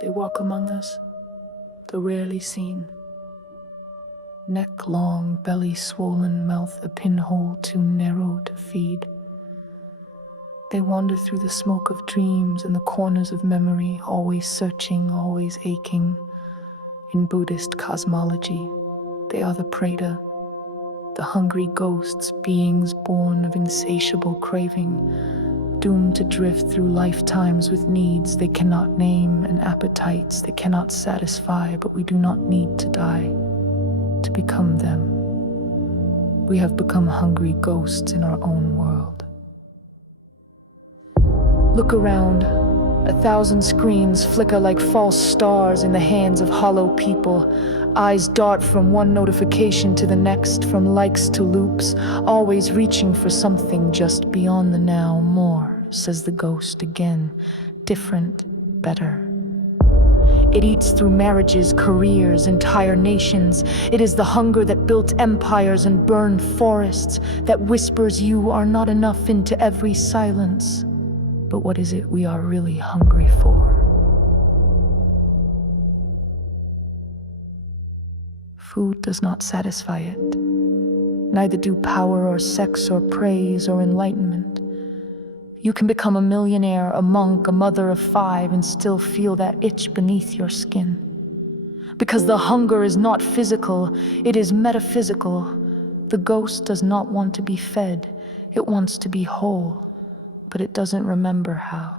They walk among us, the rarely seen. Neck long, belly swollen, mouth a pinhole too narrow to feed. They wander through the smoke of dreams and the corners of memory, always searching, always aching. In Buddhist cosmology, they are the Preta, the hungry ghosts, beings born of insatiable craving, doomed to drift through lifetimes with needs they cannot name and appetites they cannot satisfy, but we do not need to die to become them. We have become hungry ghosts in our own world. Look around. 1,000 screens flicker like false stars in the hands of hollow people. Eyes dart from one notification to the next, from likes to loops, always reaching for something just beyond the now. More, says the ghost again. Different, better. It eats through marriages, careers, entire nations. It is the hunger that built empires and burned forests, that whispers you are not enough into every silence. But what is it we are really hungry for? Food does not satisfy it. Neither do power or sex or praise or enlightenment. You can become a millionaire, a monk, a mother of 5, and still feel that itch beneath your skin. Because the hunger is not physical, it is metaphysical. The ghost does not want to be fed, it wants to be whole, but it doesn't remember how.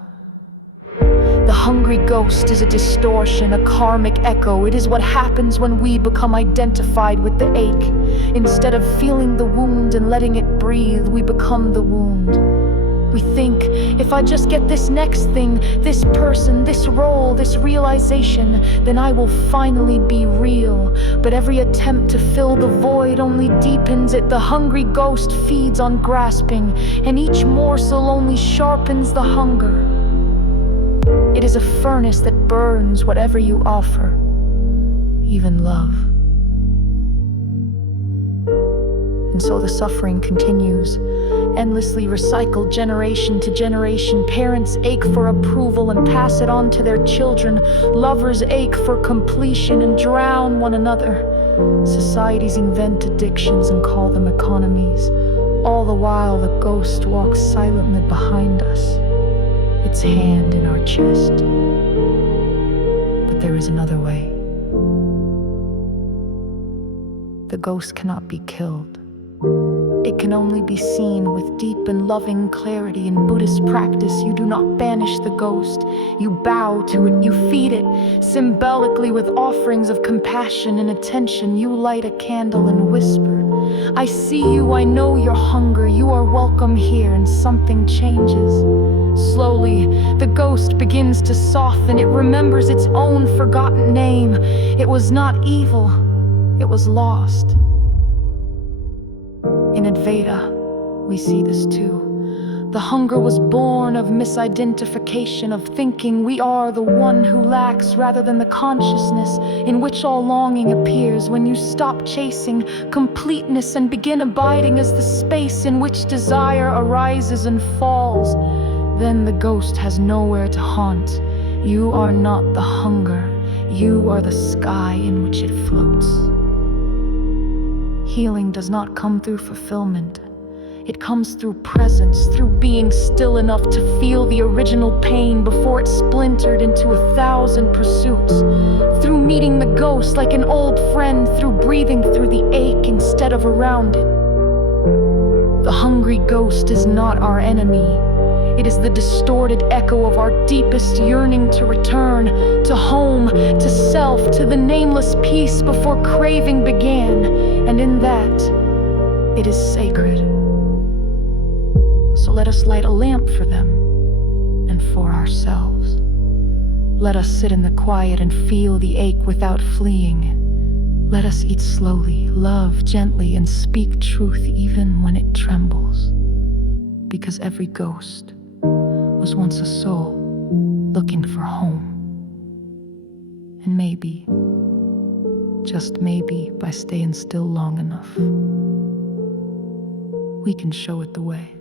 The hungry ghost is a distortion, a karmic echo. It is what happens when we become identified with the ache. Instead of feeling the wound and letting it breathe, we become the wound. We think, if I just get this next thing, this person, this role, this realization, then I will finally be real. But every attempt to fill the void only deepens it. The hungry ghost feeds on grasping, and each morsel only sharpens the hunger. It is a furnace that burns whatever you offer, even love. And so the suffering continues, endlessly recycled generation to generation. Parents ache for approval and pass it on to their children. Lovers ache for completion and drown one another. Societies invent addictions and call them economies. All the while the ghost walks silently behind us, its hand in our chest. But there is another way. The ghost cannot be killed. It can only be seen with deep and loving clarity. In Buddhist practice, you do not banish the ghost. You bow to it, you feed it. Symbolically, with offerings of compassion and attention, you light a candle and whisper, I see you, I know your hunger, you are welcome here, and something changes. Slowly, the ghost begins to soften. It remembers its own forgotten name. It was not evil, it was lost. In Advaita, we see this too. The hunger was born of misidentification, of thinking we are the one who lacks rather than the consciousness in which all longing appears. When you stop chasing completeness and begin abiding as the space in which desire arises and falls, then the ghost has nowhere to haunt. You are not the hunger, you are the sky in which it floats. Healing does not come through fulfillment. It comes through presence, through being still enough to feel the original pain before it splintered into 1,000 pursuits. Through meeting the ghost like an old friend, through breathing through the ache instead of around it. The hungry ghost is not our enemy. It is the distorted echo of our deepest yearning to return, to home, to self, to the nameless peace before craving began. And in that, it is sacred. So let us light a lamp for them and for ourselves. Let us sit in the quiet and feel the ache without fleeing. Let us eat slowly, love gently, and speak truth even when it trembles. Because every ghost was once a soul looking for home. And maybe, just maybe, by staying still long enough, we can show it the way.